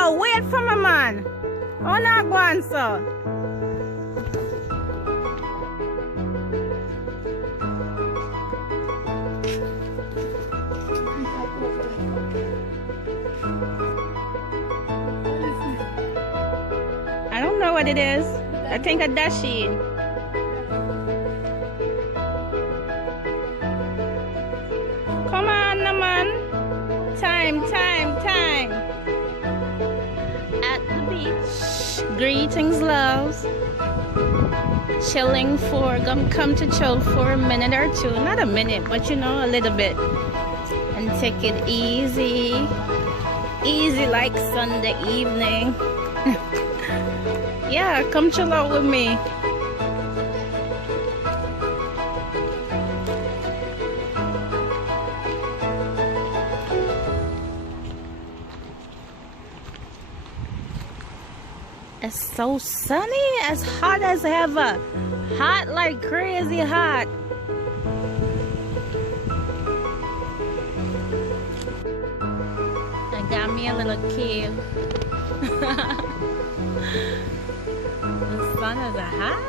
No, wait for me, man. Oh, not go on, sir. I don't know what it is. I think a dashi. Come on, man. Time. At the beach. Greetings, loves. Chilling for, come to chill for a minute or two. Not a minute, but you know, a little bit. And take it easy. Easy like Sunday evening. Yeah, come chill out with me. It's so sunny, as hot as ever. Hot like crazy hot. I got me a little cave. The sun is hot.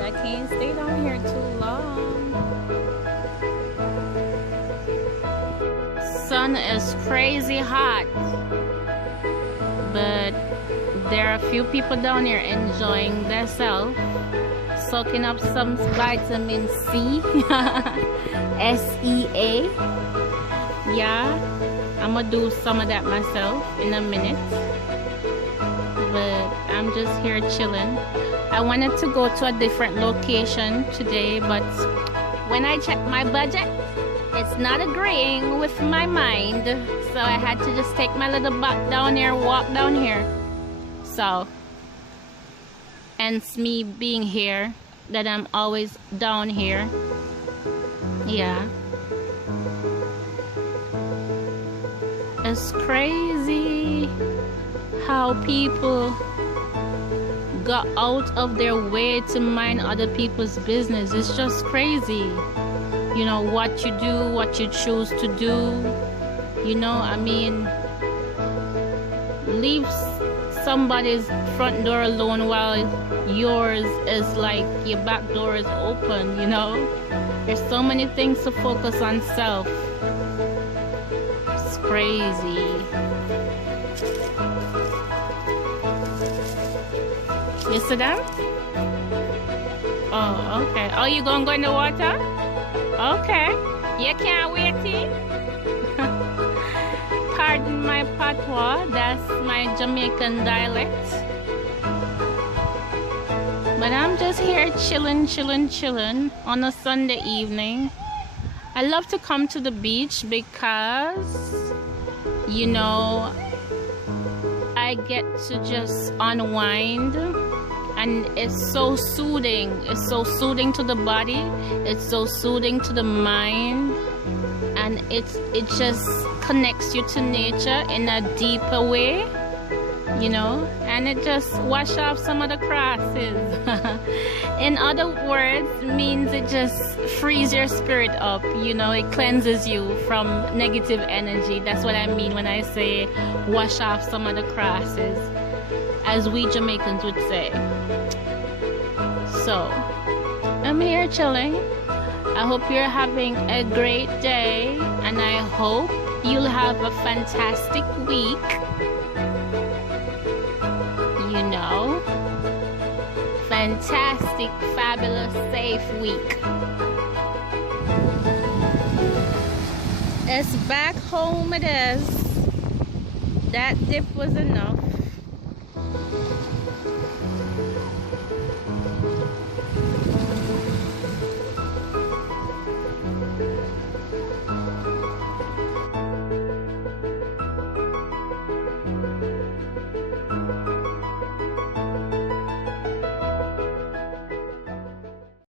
I can't stay down here too long. Sun is crazy hot. But there are a few people down here enjoying themselves, soaking up some vitamin C, SEA. Yeah, I'm gonna do some of that myself in a minute, but I'm just here chilling. I wanted to go to a different location today, but when I checked my budget, it's not agreeing with my mind. So I had to just take my little butt down here, walk down here. So, hence me being here, that I'm always down here. Yeah. It's crazy how people go out of their way to mind other people's business. It's just crazy. You know, what you do, what you choose to do. You know, I mean, leave somebody's front door alone while yours is like your back door is open, you know? There's so many things to focus on self. It's crazy. You see them? Oh, okay. Oh, you gonna go in the water? Okay. You can't wait in? Pardon my patois, that's my Jamaican dialect. But I'm just here chilling on a Sunday evening. I love to come to the beach because, you know, I get to just unwind, and it's so soothing. It's so soothing to the body, it's so soothing to the mind, and it just connects you to nature in a deeper way, you know, and it just wash off some of the crosses. In other words, means it just frees your spirit up, you know, it cleanses you from negative energy. That's what I mean when I say wash off some of the crosses, as we Jamaicans would say. So I'm here chilling. I hope you're having a great day, and I hope you'll have a fantastic week. You know, fantastic, fabulous, safe week. It's back home, it is. That dip was enough.